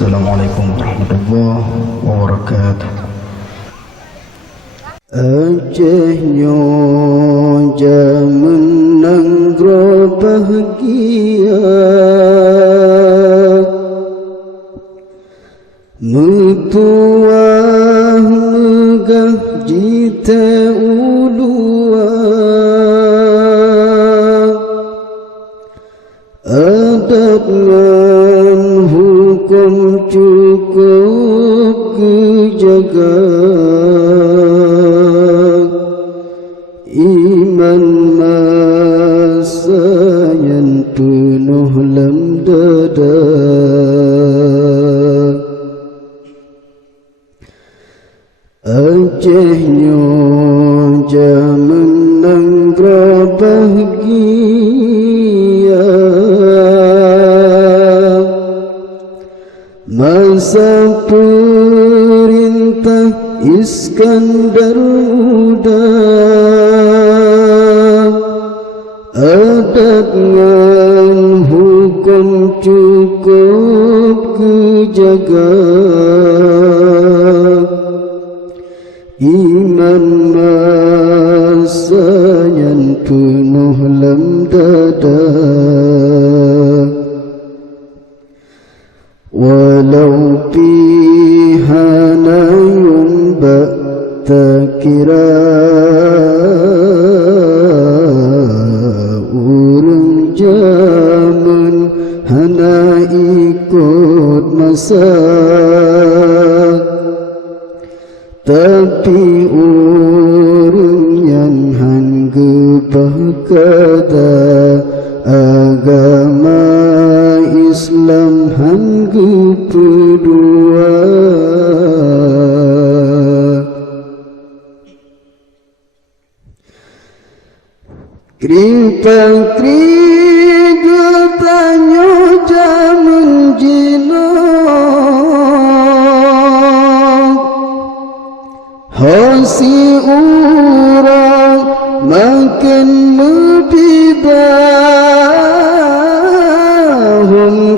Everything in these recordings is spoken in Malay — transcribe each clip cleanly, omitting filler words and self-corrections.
Assalamualaikum warahmatullahi wabarakatuh. Acehnya jaman bahagia, mutuah megah jita ulua, adat ngan hukum cukup kejaga, iman masa yang penuh lam dada. Acehnya jaman bahagia, masa perintah Iskandar Muda, adat ngan hukum cukup kejaga, iman masa yang penuh lam dada. Walau pihana yumba tak kira urang zaman hana ikut masa, tapi urang yang hanggepah kada agama Islam hanggepedua. Kripa-kripa tanyo jaman jino, hosi urang makin mebibahum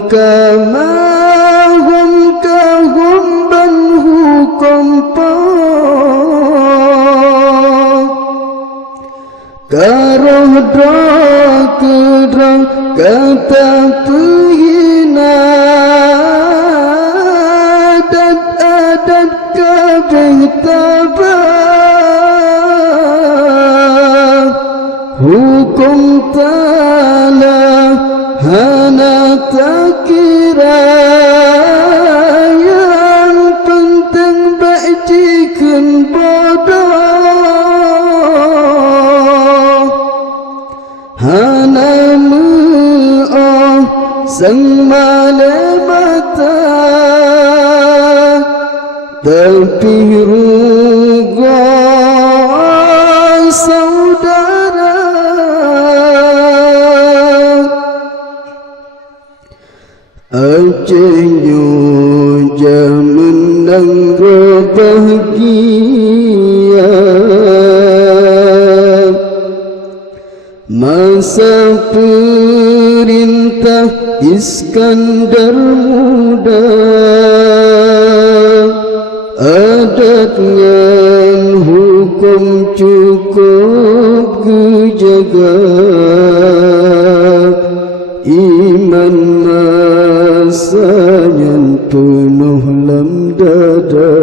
kamahum kahum ban hukum pa karoh dra kata pehina, adat kabeh tabah, hukum ta'ala hana tak kira, yang penting bajikan bodoh, hana mu'ah sang male mata, tapi ruga saudara. Acehnya jaman bahagia, masa perintah Iskandar Muda, adat ngan hukum cukup kejaga, iman masa yang penuh lam dada.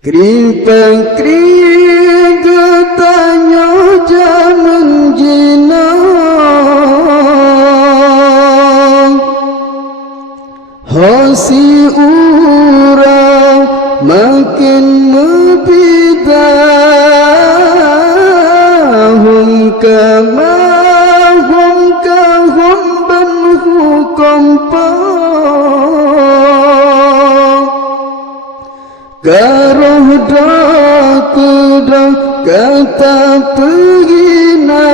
Kripa-kripa tanyo jaman jina, hosi urang makin mebidahum kamahum kahum ban hukum pa karoh dra kata pehina,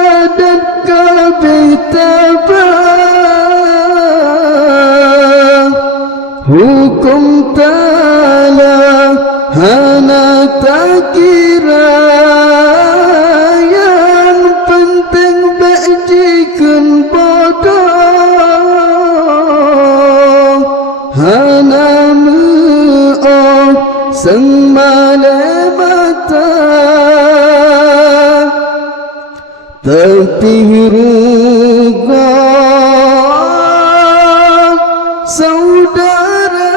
adat kabeh tabah, hukum ta'ala hana tak kira, yang oh sang mata tertiruga saudara.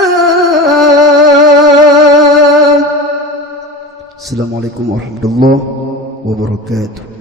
Assalamualaikum warahmatullahi wabarakatuh.